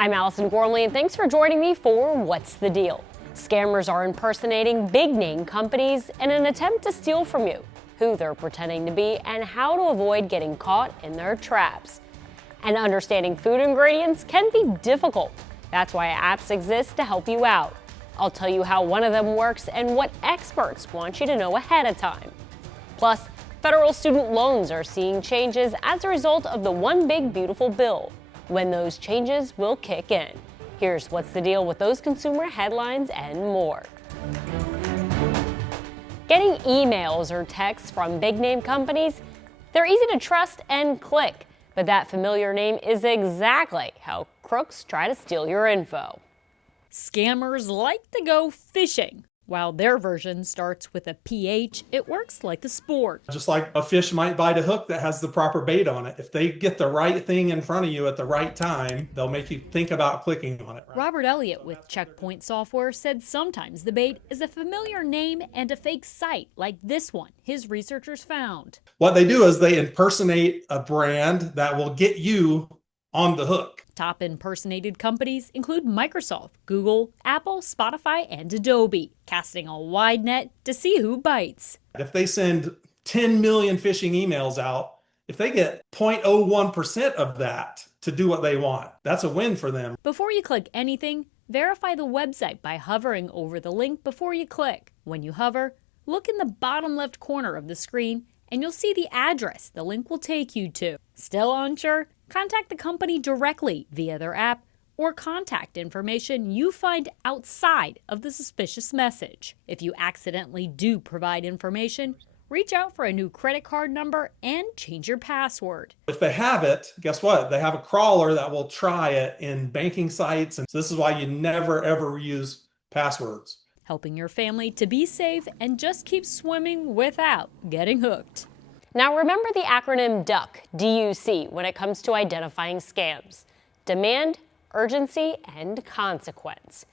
I'm Allison Gormly, and thanks for joining me for What's the Deal? Scammers are impersonating big-name companies in an attempt to steal from you, who they're pretending to be, and how to avoid getting caught in their traps. And understanding food ingredients can be difficult. That's why apps exist to help you out. I'll tell you how one of them works and what experts want you to know ahead of time. Plus, federal student loans are seeing changes as a result of the One Big Beautiful Bill. When those changes will kick in. Here's what's the deal with those consumer headlines and more. Getting emails or texts from big-name companies, they're easy to trust and click, but that familiar name is exactly how crooks try to steal your info. Scammers like to go phishing. While their version starts with a PH, it works like a sport. Just like a fish might bite a hook that has the proper bait on it. If they get the right thing in front of you at the right time, they'll make you think about clicking on it. Right? Robert Elliott with Checkpoint Software said sometimes the bait is a familiar name and a fake site like this one his researchers found. What they do is they impersonate a brand that will get you on the hook. Top impersonated companies include Microsoft, Google, Apple, Spotify, and Adobe, casting a wide net to see who bites. If they send 10 million phishing emails out, if they get 0.01% of that to do what they want, that's a win for them. Before you click anything, verify the website by hovering over the link before you click. When you hover, look in the bottom left corner of the screen and you'll see the address the link will take you to. Still unsure? Contact the company directly via their app or contact information you find outside of the suspicious message. If you accidentally do provide information, reach out for a new credit card number and change your password. If they have it, guess what? They have a crawler that will try it in banking sites. And so this is why you never, ever use passwords. Helping your family to be safe and just keep swimming without getting hooked. Now remember the acronym DUCK, D-U-C, when it comes to identifying scams. Demand, urgency, and consequence.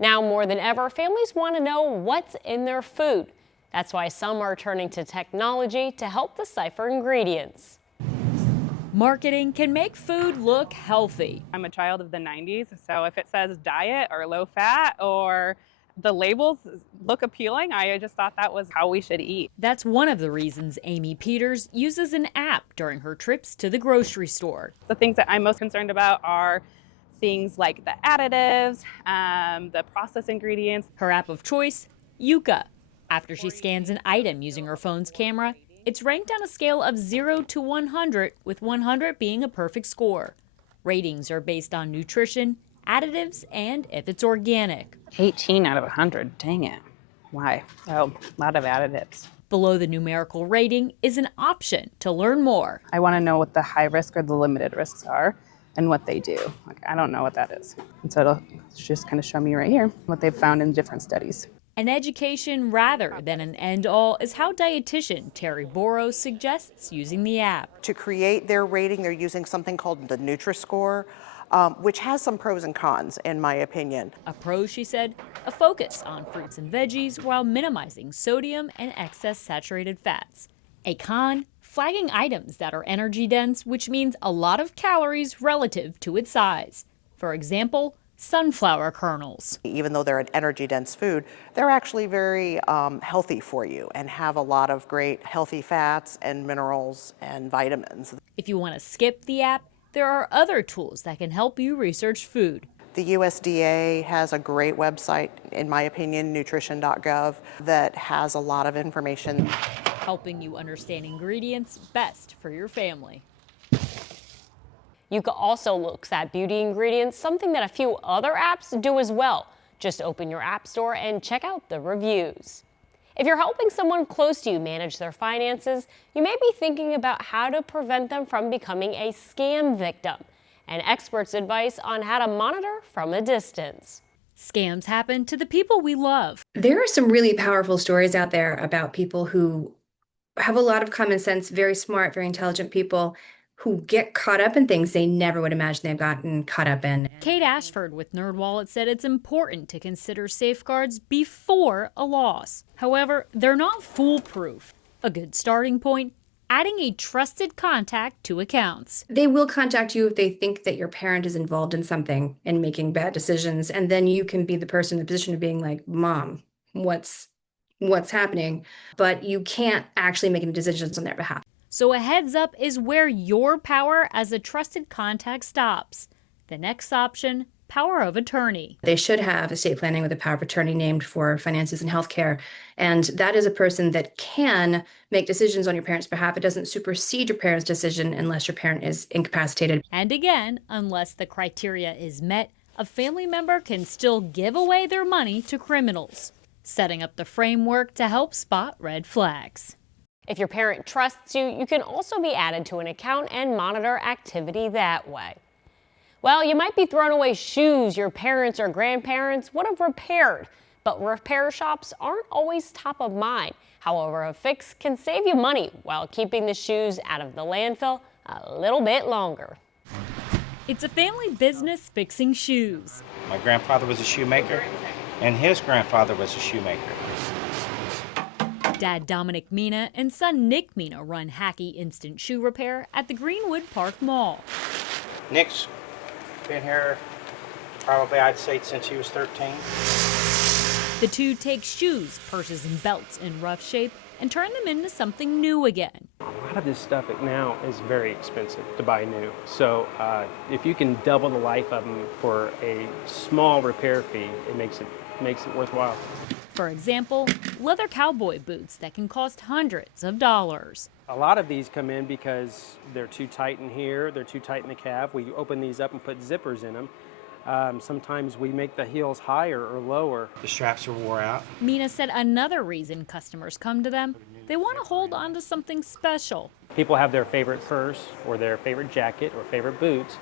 Now more than ever, families want to know what's in their food. That's why some are turning to technology to help decipher ingredients. Marketing can make food look healthy. I'm a child of the 90s, so if it says diet or low fat or the labels look appealing, I just thought that was how we should eat. That's one of the reasons Amy Peters uses an app during her trips to the grocery store. The things that I'm most concerned about are things like the additives, the processed ingredients. Her app of choice, Yuka. After she scans an item using her phone's camera, it's ranked on a scale of 0 to 100, with 100 being a perfect score. Ratings are based on nutrition, additives, and if it's organic. 18 out of 100, dang it. Why? Oh, a lot of additives. Below the numerical rating is an option to learn more. I want to know what the high risk or the limited risks are and what they do. Like, I don't know what that is. And so it'll just kind of show me right here what they've found in different studies. An education rather than an end-all is how dietitian Terry Boros suggests using the app. To create their rating, they're using something called the Nutri-Score, which has some pros and cons, in my opinion. A pro, she said, a focus on fruits and veggies while minimizing sodium and excess saturated fats. A con, flagging items that are energy dense, which means a lot of calories relative to its size. For example, sunflower kernels. Even though they're an energy-dense food, they're actually very healthy for you and have a lot of great healthy fats and minerals and vitamins. If you want to skip the app, there are other tools that can help you research food. The USDA has a great website, in my opinion, nutrition.gov, that has a lot of information. Helping you understand ingredients best for your family. Yuka also looks at beauty ingredients, something that a few other apps do as well. Just open your app store and check out the reviews. If you're helping someone close to you manage their finances, you may be thinking about how to prevent them from becoming a scam victim, and experts' advice on how to monitor from a distance. Scams happen to the people we love. There are some really powerful stories out there about people who have a lot of common sense, very smart, very intelligent people who get caught up in things they never would imagine they've gotten caught up in. Kate Ashford with NerdWallet said it's important to consider safeguards before a loss. However, they're not foolproof. A good starting point, adding a trusted contact to accounts. They will contact you if they think that your parent is involved in something and making bad decisions. And then you can be the person in the position of being like, Mom, what's happening? But you can't actually make any decisions on their behalf. So a heads up is where your power as a trusted contact stops. The next option, power of attorney. They should have estate planning with a power of attorney named for finances and healthcare. And that is a person that can make decisions on your parent's behalf. It doesn't supersede your parent's decision unless your parent is incapacitated. And again, unless the criteria is met, a family member can still give away their money to criminals, setting up the framework to help spot red flags. If your parent trusts you, you can also be added to an account and monitor activity that way. Well, you might be throwing away shoes your parents or grandparents would have repaired, but repair shops aren't always top of mind. However, a fix can save you money while keeping the shoes out of the landfill a little bit longer. It's a family business fixing shoes. My grandfather was a shoemaker, and his grandfather was a shoemaker. Dad Dominic Mina and son Nick Mina run Hacky Instant Shoe Repair at the Greenwood Park Mall. Nick's been here probably, I'd say, since he was 13. The two take shoes, purses, and belts in rough shape and turn them into something new again. A lot of this stuff now is very expensive to buy new. So if you can double the life of them for a small repair fee, it makes it worthwhile. For example, leather cowboy boots that can cost hundreds of dollars. A lot of these come in because they're too tight in here, they're too tight in the calf. We open these up and put zippers in them. Sometimes we make the heels higher or lower. The straps are wore out. Mina said another reason customers come to them, they want to hold on to something special. People have their favorite purse or their favorite jacket or favorite boots,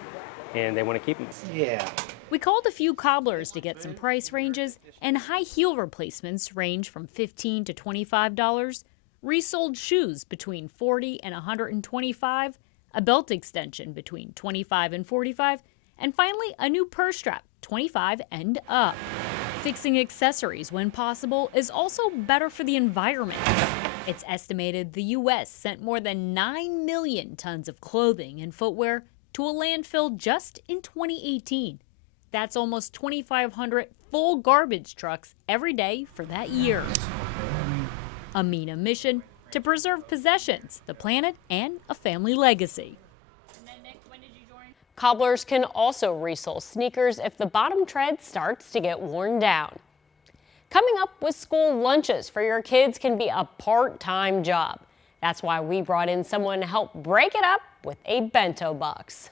and they want to keep them. Yeah. We called a few cobblers to get some price ranges, and high heel replacements range from $15 to $25. Resold shoes between $40 and $125, a belt extension between $25 and $45, and finally a new purse strap, $25 and up. Fixing accessories when possible is also better for the environment. It's estimated the U.S. sent more than 9 million tons of clothing and footwear to a landfill just in 2018. That's almost 2,500 full garbage trucks every day for that year. A Mina mission to preserve possessions, the planet, and a family legacy. Cobblers can also resole sneakers if the bottom tread starts to get worn down. Coming up with school lunches for your kids can be a part-time job. That's why we brought in someone to help break it up with a bento box.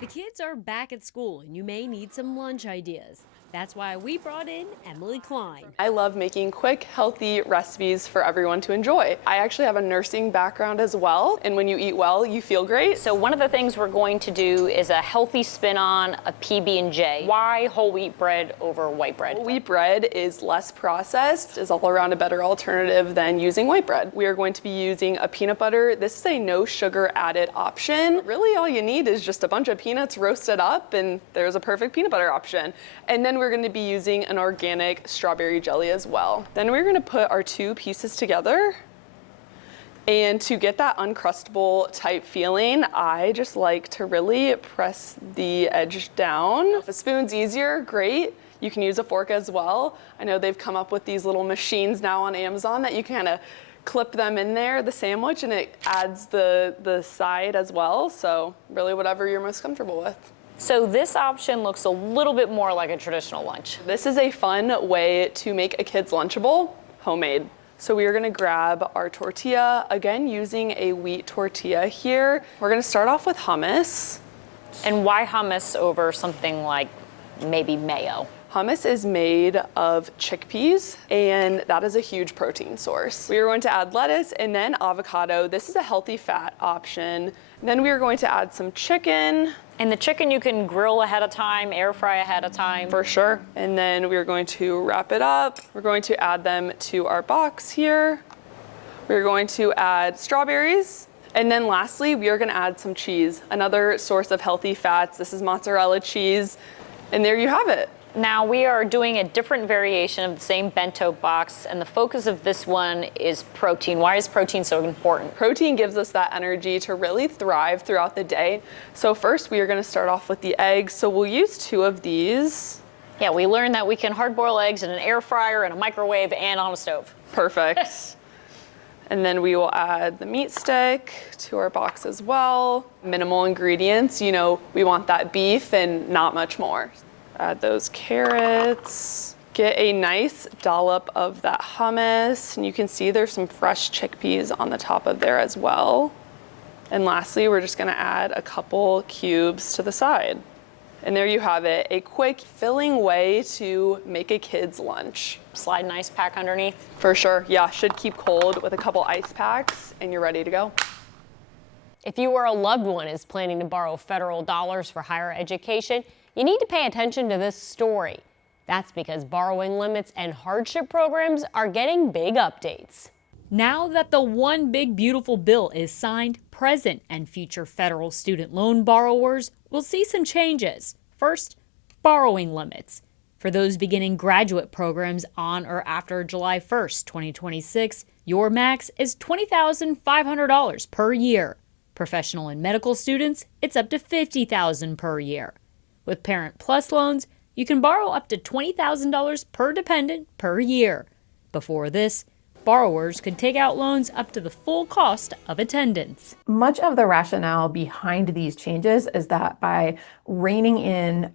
The kids are back at school and you may need some lunch ideas. That's why we brought in Emily Klein. I love making quick, healthy recipes for everyone to enjoy. I actually have a nursing background as well, and when you eat well, you feel great. So one of the things we're going to do is a healthy spin on a PB&J. Why whole wheat bread over white bread? Whole wheat bread is less processed, is all around a better alternative than using white bread. We are going to be using a peanut butter. This is a no sugar added option. Really all you need is just a bunch of peanuts roasted up, and there's a perfect peanut butter option. And then we're going to be using an organic strawberry jelly as well. Then we're going to put our two pieces together. And to get that uncrustable type feeling, I just like to really press the edge down. If a spoon's easier, great. You can use a fork as well. I know they've come up with these little machines now on Amazon that you kind of clip them in there, the sandwich, and it adds the side as well. So really whatever you're most comfortable with. So this option looks a little bit more like a traditional lunch. This is a fun way to make a kid's Lunchable homemade. So we are gonna grab our tortilla, again using a wheat tortilla here. We're gonna start off with hummus. And why hummus over something like maybe mayo? Hummus is made of chickpeas, and that is a huge protein source. We are going to add lettuce and then avocado. This is a healthy fat option. Then we are going to add some chicken. And the chicken you can grill ahead of time, air fry ahead of time. For sure. And then we are going to wrap it up. We're going to add them to our box here. We're going to add strawberries. And then lastly, we are going to add some cheese, another source of healthy fats. This is mozzarella cheese. And there you have it. Now we are doing a different variation of the same bento box, and the focus of this one is protein. Why is protein so important? Protein gives us that energy to really thrive throughout the day. So first we are going to start off with the eggs. So we'll use 2 of these. Yeah, we learned that we can hard boil eggs in an air fryer, in a microwave, and on a stove. Perfect. And then we will add the meat stick to our box as well. Minimal ingredients, you know, we want that beef and not much more. Add those carrots. Get a nice dollop of that hummus. And you can see there's some fresh chickpeas on the top of there as well. And lastly, we're just gonna add a couple cubes to the side. And there you have it, a quick, filling way to make a kid's lunch. Slide an ice pack underneath. For sure, yeah, should keep cold with a couple ice packs and you're ready to go. If you or a loved one is planning to borrow federal dollars for higher education, you need to pay attention to this story. That's because borrowing limits and hardship programs are getting big updates. Now that the One Big Beautiful Bill is signed, present and future federal student loan borrowers will see some changes. First, borrowing limits. For those beginning graduate programs on or after July 1st, 2026, your max is $20,500 per year. Professional and medical students, it's up to $50,000 per year. With Parent Plus loans, you can borrow up to $20,000 per dependent per year. Before this, borrowers could take out loans up to the full cost of attendance. Much of the rationale behind these changes is that by reining in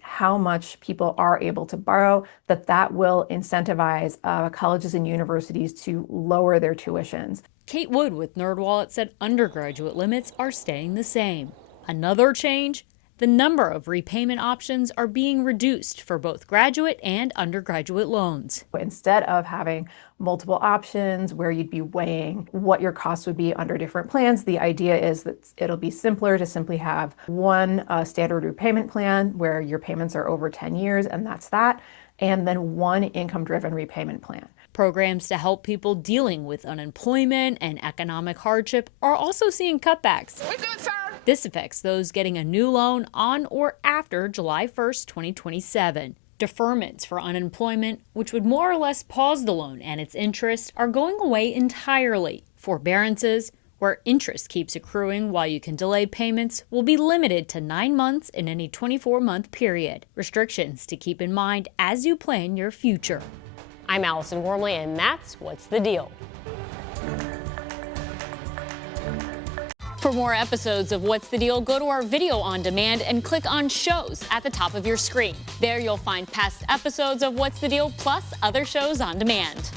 how much people are able to borrow, that will incentivize colleges and universities to lower their tuitions. Kate Wood with NerdWallet said undergraduate limits are staying the same. Another change? The number of repayment options are being reduced for both graduate and undergraduate loans. Instead of having multiple options where you'd be weighing what your costs would be under different plans, the idea is that it'll be simpler to simply have one standard repayment plan where your payments are over 10 years, and that's that, and then one income-driven repayment plan. Programs to help people dealing with unemployment and economic hardship are also seeing cutbacks. We good, sir. This affects those getting a new loan on or after July 1st, 2027. Deferments for unemployment, which would more or less pause the loan and its interest, are going away entirely. Forbearances, where interest keeps accruing while you can delay payments, will be limited to 9 months in any 24-month period. Restrictions to keep in mind as you plan your future. I'm Allison Gormly, and that's What's the Deal. For more episodes of What's the Deal, go to our video on demand and click on Shows at the top of your screen. There you'll find past episodes of What's the Deal plus other shows on demand.